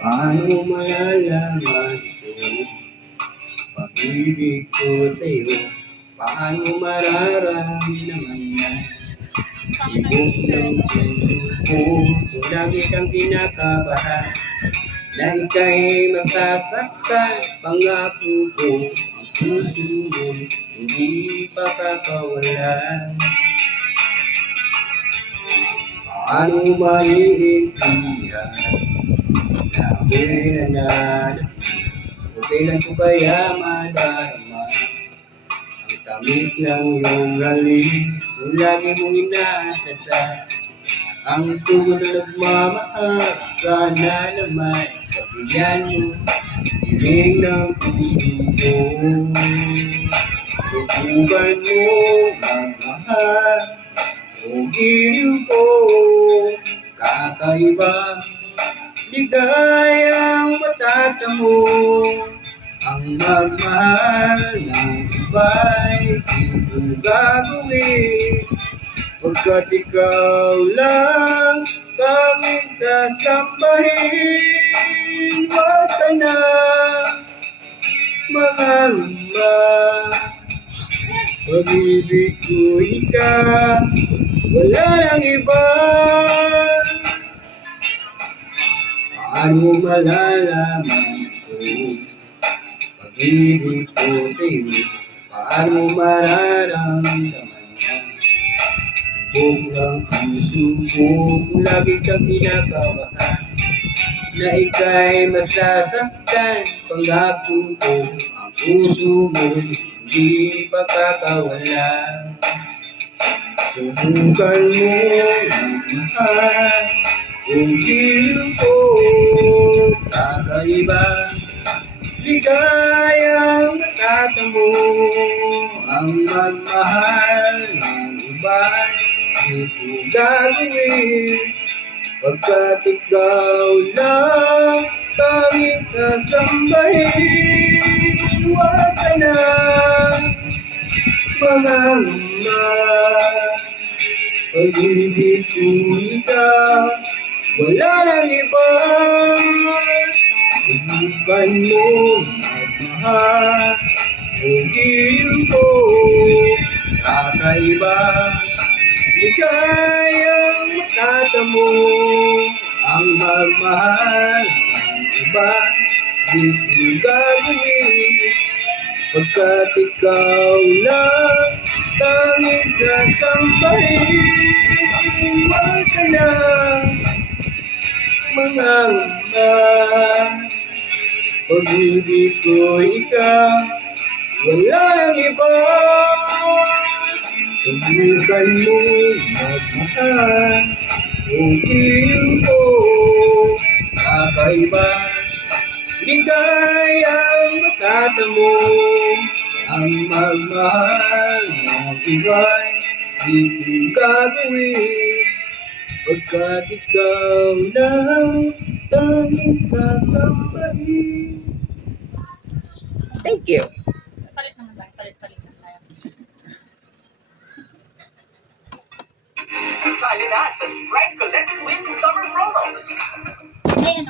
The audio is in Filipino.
Paano mo malalaman ito? Pag-ibig ko sa'yo, paano mararamdaman yan? Ibig ng puso ko, kung lagi kang kinakabahan, na ika'y masasaktan. Pangako ko, ang puso mo, hindi pakakawalan. Paano maiintindihan na ako'y nananatili? O kailan ko kaya madarama ang tamis ng iyong halik? Kung lagi mong inaasal ang sugo na nagmamahal, sana naman pabigyan mo ibig ng puso ko. Subukan mo magmahal o giliw ko, kakaiba ligayang matatamo. Ang magmahal ng iba'y hindi gagawin, pagkat ikaw lang tanging sasambahin. Huwag ka na mangamba, pag-ibig ko ikaw, wala nang iba. Paano malalaman ko pag-ibig ko sa'yo? Paano mararamdaman yan? Buong ng puso ko, kung lagi kang kinakabahan, na ika'y masasaktan. Pangako ko, ang puso mo hindi pakakawalan. Subukan mo ang mahal, kung giliw ko, kakaiba ligayang matatamo. Ang magmahal ng iba'y di ko gagawin, pagkat ikaw lang tanging sasambahin. Huwag ka na mangamba, pag-ibig ko ikaw, wala nang iba. Subukan mo magmahal o giliw ko, kakaiba ligayang matatamo. Ang magmahal ng iba di ko gagawin, pagkat ikaw lang tanging sasambahin. Huwag ka na mangamba, pag-ibig ko ikaw, wala nang iba. Subukan mo magmahal o giliw ko, kakaiba ligayang matatamo. Ang magmahal ng iba'y di ko gagawin, pagkat ikaw lang tanging sasambahin. Thank you. Palit naman tayo. Palit naman tayo. Sali na sa Sprite Collect Win Summer Promo. Ayan.